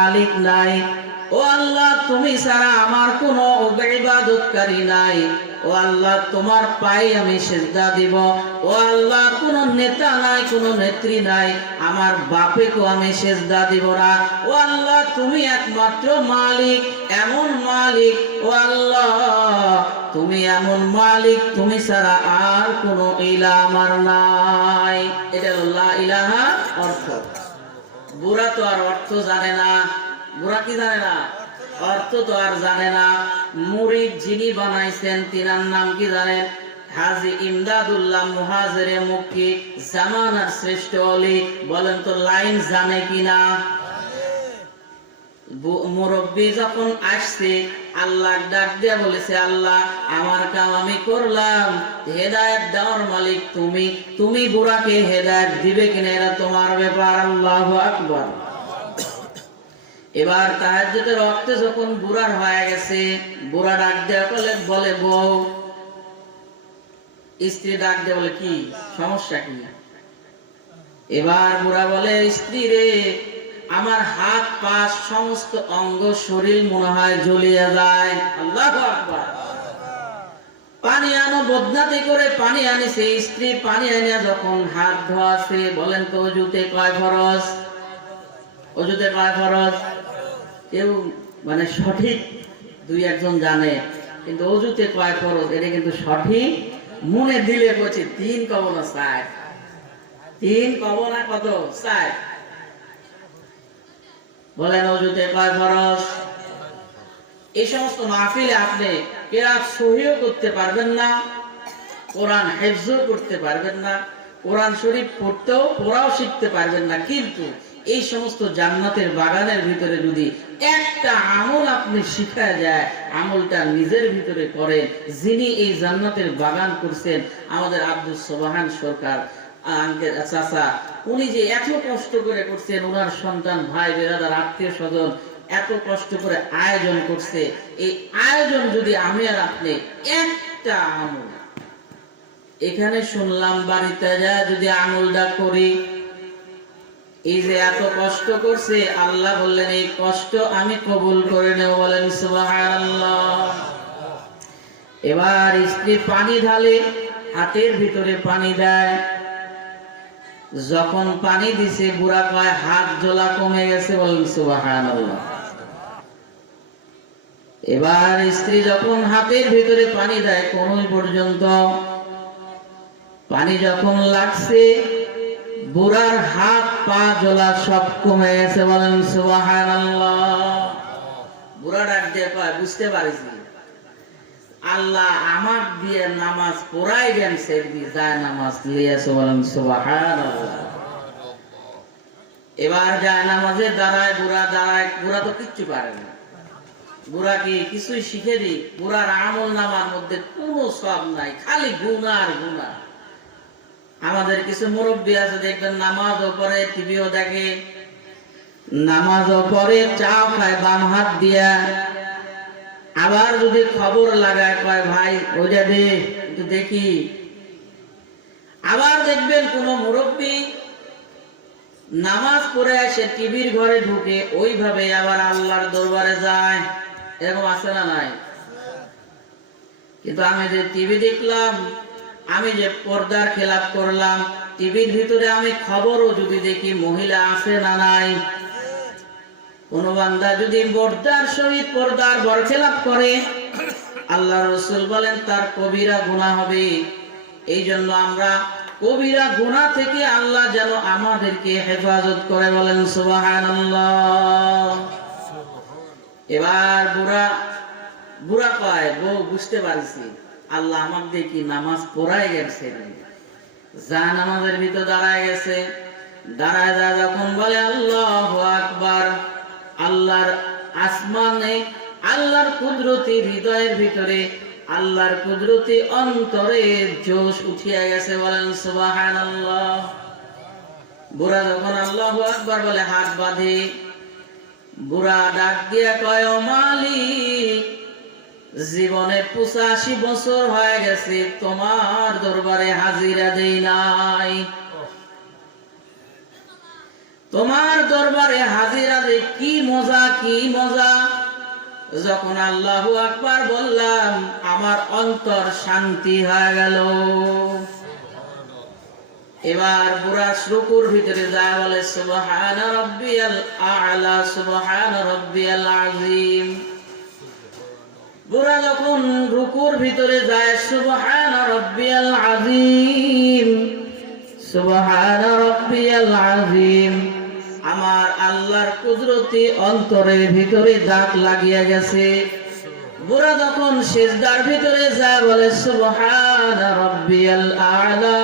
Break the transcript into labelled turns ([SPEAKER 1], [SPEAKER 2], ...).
[SPEAKER 1] মালিক নাই। ও আল্লাহ, তুমি ছাড়া আমার কোনো ইবাদতকারী নাই। ও আল্লাহ, তোমার পায়ে আমি সেজদা দিব। ও আল্লাহ, কোনো নেতা নাই, কোনো নেত্রী নাই। আমার বাপেকেও আমি সেজদা দিব না। ও আল্লাহ, তুমি একমাত্র মালিক, এমন মালিক। ও আল্লাহ, তুমি এমন মালিক, তুমি ছাড়া আর কোনো ইলা আমার নাই। এটা হলো লা ইলাহা অর্থ। বুড়া তো আর অর্থ জানে না। বুড়া কি জানে না? অর্থ তো আর জানে না। মুড়ি যিনি বানাইছেন, তিনার নাম কি জানেন? হাজি ইমদাদুল্লাহ মুহাজরে মুক্তি, জামানার শ্রেষ্ঠ অলি। বলেন তো লাইন জানে কিনা? মুরব্বী যখন আসছে আল্লাহ ডাক দিয়া বলেছে, আল্লাহ, আমার কাম আমি করলাম। হেদায়েত দেওয়ার মালিক তুমি। তুমি বুড়াকে হেদায়েত দিবে কিনা, এটা তোমার ব্যাপার। আল্লাহ আকবর। এবার তাহাজ্জুদের রক্তে যখন বুড়ার হয়ে গেছে, বুড়া ডাক দেয়া বলে বলে, বউ। স্ত্রী ডাক দেয়া বলে, কি? সমস্যা কি? এবার বুড়া বলে, স্ত্রী রে আমার হাত, পা, সমস্ত অঙ্গ শরীর মনে হয় জ্বলিয়ে যায়। আল্লাহ পানি আনো, বদনাতি করে পানি আনিছে। স্ত্রী পানি আনিয়া যখন হাত ধোয়াছে বলেন তো, অজুতে কয় ফরজ? অজুতে কয় ফরজ? কেউ মানে সঠিক দুই একজন জানে, কিন্তু অজুতে কয় ফরজ? এটা কিন্তু সঠিক মনে দিলে বলছে, তিন কবর চায় তিন কবনা কত? চায় বলেন কয় ফরজ? এই সমস্ত মাহফিলে আপনি কেরাত সহিও করতে পারবেন না, কোরআন করতে পারবেন না, কোরআন শরীফ পড়তেও, পড়াও শিখতে পারবেন না। কিন্তু এই সমস্ত জান্নাতের বাগানের ভিতরে যদি একটা আমল আপনি শিখা যায়, আমলটা নিজের ভিতরে করেন, যিনি এই জান্নাতের বাগান করছেন, আমাদের আব্দুল সোবাহান সরকার চাচা, উনি যে এত কষ্ট করে করছেন ওনার সন্তান, ভাই, বেরাদার, আত্মীয় স্বজন এত কষ্ট করে আয়োজন করছে, এই আয়োজন যদি আমি আর আপনি, একটা আমল এখানে শুনলাম, বাড়িতে যা যদি আমলটা করি, এই যে এত কষ্ট করছে, আল্লাহ বললেন, এই কষ্ট আমি কবুল করে নেব বলেন এবার স্ত্রী পানি ঢালে, হাতের ভিতরে পানি দেয়। যখন পানি দিছে, বুড়া কয়, হাত জ্বলা কমে গেছে বলেন সুবহানাল্লাহ। এবার স্ত্রী যখন হাতের ভিতরে পানি দেয় কোন পর্যন্ত পানি যখন লাগছে, বুড়ার হাত, পা জ্বলা সব কমে গেছে বলেন, সুবহানাল্লাহ। বুড়া ডাক দিয়ে কয়, বুঝতে পারিছি আল্লাহ আমার দিয়ে নামাজ পড়াই দেন সেদিন যায় নামাজ লিয়েছে বলেন, সুবহানাল্লাহ। এবার যায় নামাজে দাঁড়ায়, বুড়া দাঁড়ায়, বুড়া তো কিচ্ছু পারে না। বুড়া কি কিছুই শিখে দি বুড়ার আমল নামার মধ্যে কোনো সব নাই, খালি গুণা আর গুণা আমাদের কিছু মুরব্বী আছে, দেখবেন নামাজও পড়ে, টিভিও দেখে। নামাজও পড়ে চাও খায়, বাম হাত দিয়া। আবার যদি খবর লাগায়, কয়, ভাই ওইটা দে একটু দেখি। আবার দেখবেন কোন মুরব্বী নামাজ পড়ে এসে টিভির ঘরে ঢুকে ওইভাবে আবার আল্লাহর দরবারে যায়। এরকম আছে না নাই? কিন্তু আমি যে টিভি দেখলাম, আমি যে পর্দার খেলাপ করলাম, টিভির ভিতরে আমি খবরও যদি দেখি মহিলা আছে না নাই? কোন বান্দা যদি পর্দার সহিত পর্দার বরখেলাপ করে আল্লাহ রসুল বলেন, তার কবিরা গুণা হবে। এই জন্য আমরা কবিরা গুণা থেকে আল্লাহ যেন আমাদেরকে হেফাজত করে বলেন, সুবহানাল্লাহ। এবার বুড়া বুড়া পায় বউ, বুঝতে পারছি, আল্লাহ আমাদের কি নামাজ পড়াই গেছে যা নামাজের ভিতর দাঁড়ায় গেছে। দাঁড়ায় যা যখন বলে, আল্লাহ আকবার। আল্লাহর আসমানে, আল্লাহর কুদরতি হৃদয়ের ভিতরে, আল্লাহর কুদরতি অন্তরে জোশ উঠিয়া গেছে বলেন, সুবহানাল্লাহ। বুড়া যখন আল্লাহ আকবার বলে হাত বাঁধে, বুড়া ডাক দিয়া কয়, "ও মালিক, জীবনে পঁচাশি বছর হয়ে গেছে, তোমার দরবারে হাজিরা দেই নাই। তোমার দরবারে মজা, কি মজা? যখন আল্লাহ আকবার বললাম, আমার অন্তর শান্তি হয়ে গেল। এবার বুড়া রুকুর ভিতরে যায় বলে, সুবহান রব্বিয়াল আ'লা, সুবহান রব্বিয়াল আযীম। বুড়া যখন রুকুর ভিতরে যায়, সুবহান রব্বিয়াল আযীম, সুবহান রব্বিয়াল আমার আল্লাহর কুদরতি অন্তরের ভিতরে দাগ লাগিয়া গেছে। বুড়া যখন শেষদার ভিতরে যা বলে, সুবহান রব্বিয়াল আ'লা।